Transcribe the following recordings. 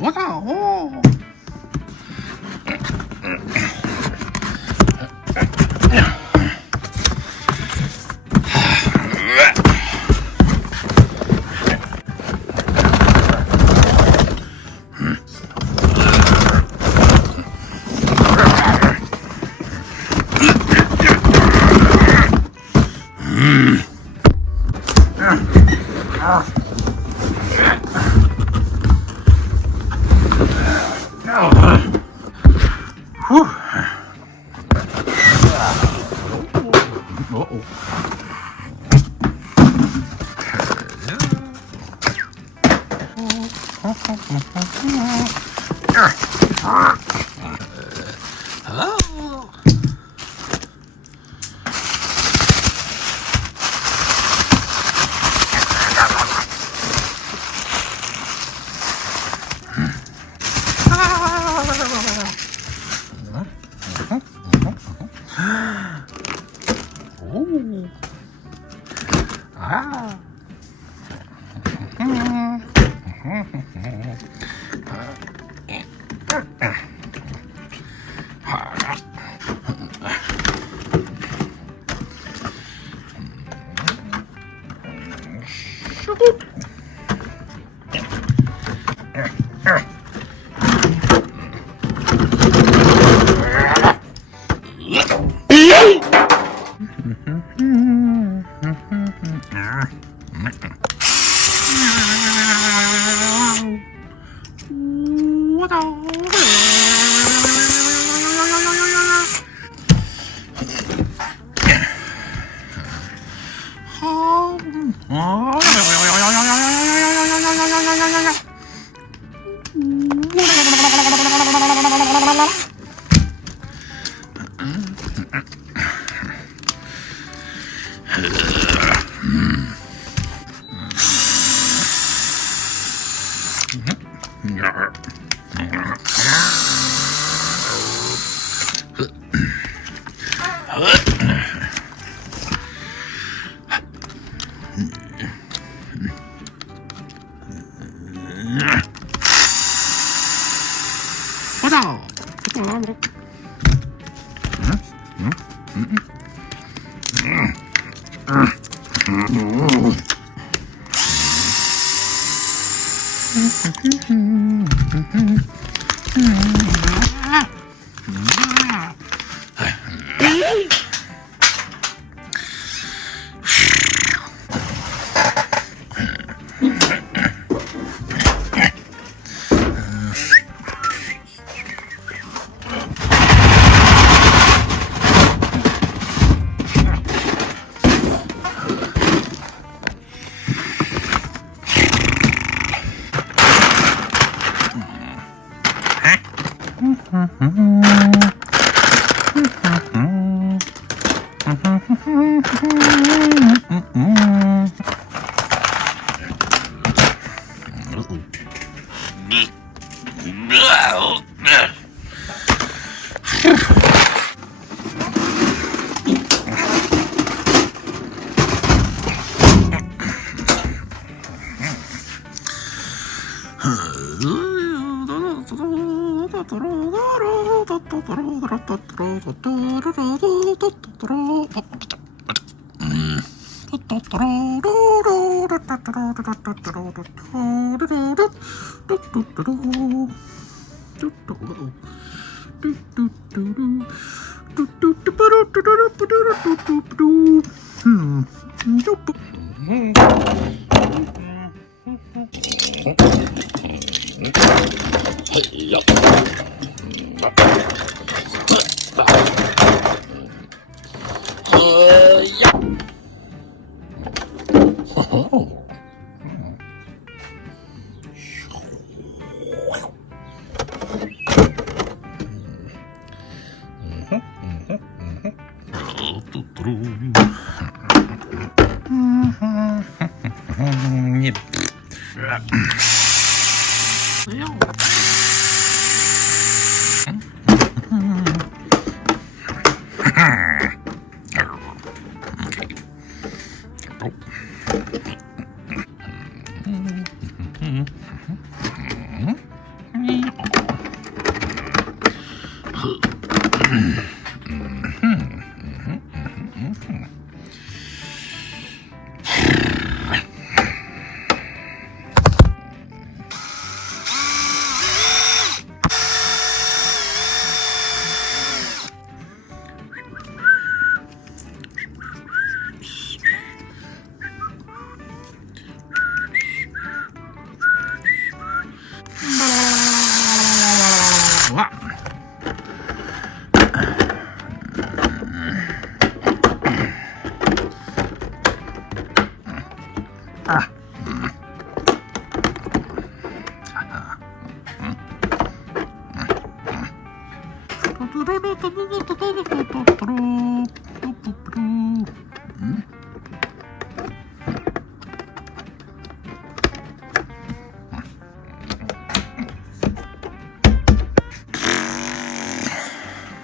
뭐다?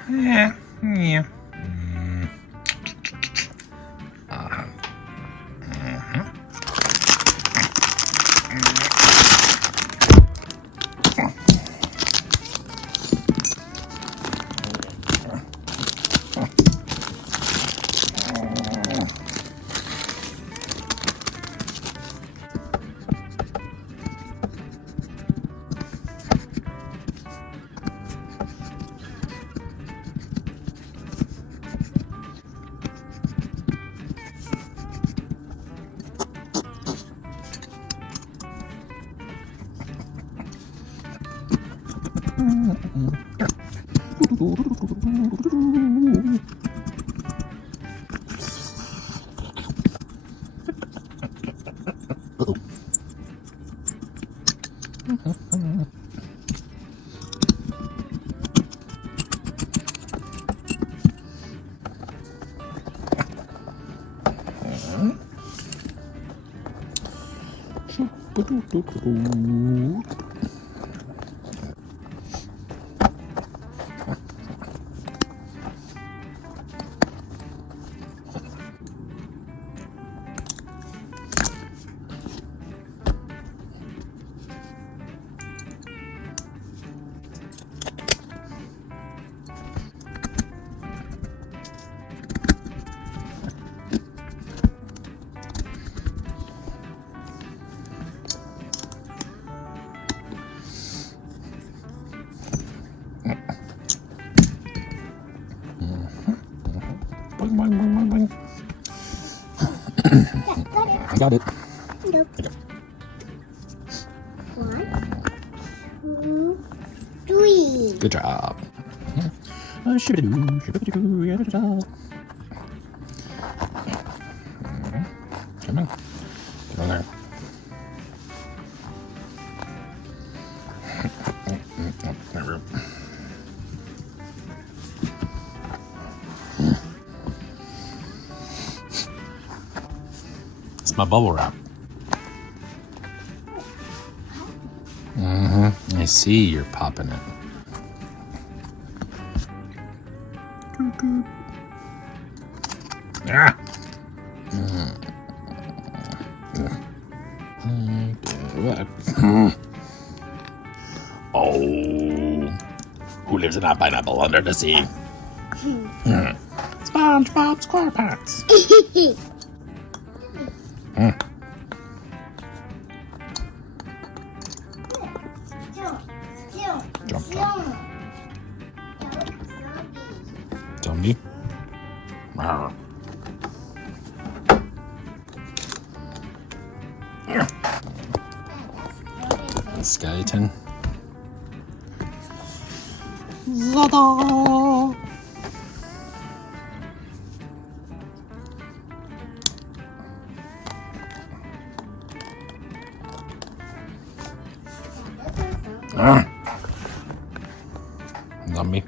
Yeah. I got it. Nope. Okay. 1, 2, 3. Good job. Shibbity-doo, shibbity-doo, yada-da-da. Come on. Get on there. There we go. It's my bubble wrap. I see you're popping it. Ah. Oh, who lives in a pineapple under the sea? SpongeBob SquarePants. Jump, jump. Zombie. Wow. Skeleton. Zada! Zombie.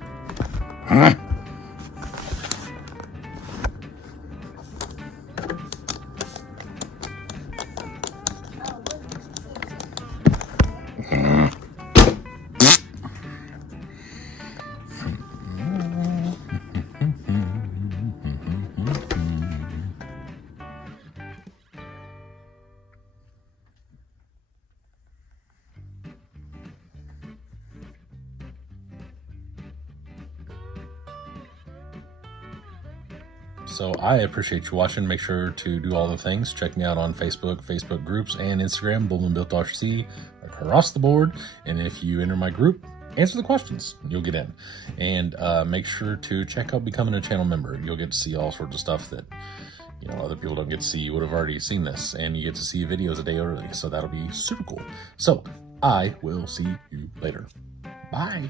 So I appreciate you watching. Make sure to do all the things. Check me out on Facebook groups, and Instagram, Bullman Built RC, across the board. And if you enter my group, answer the questions, you'll get in. And make sure to check out becoming a channel member. You'll get to see all sorts of stuff that other people don't get to see. You would have already seen this, and you get to see videos a day early. So that'll be super cool. So I will see you later. Bye.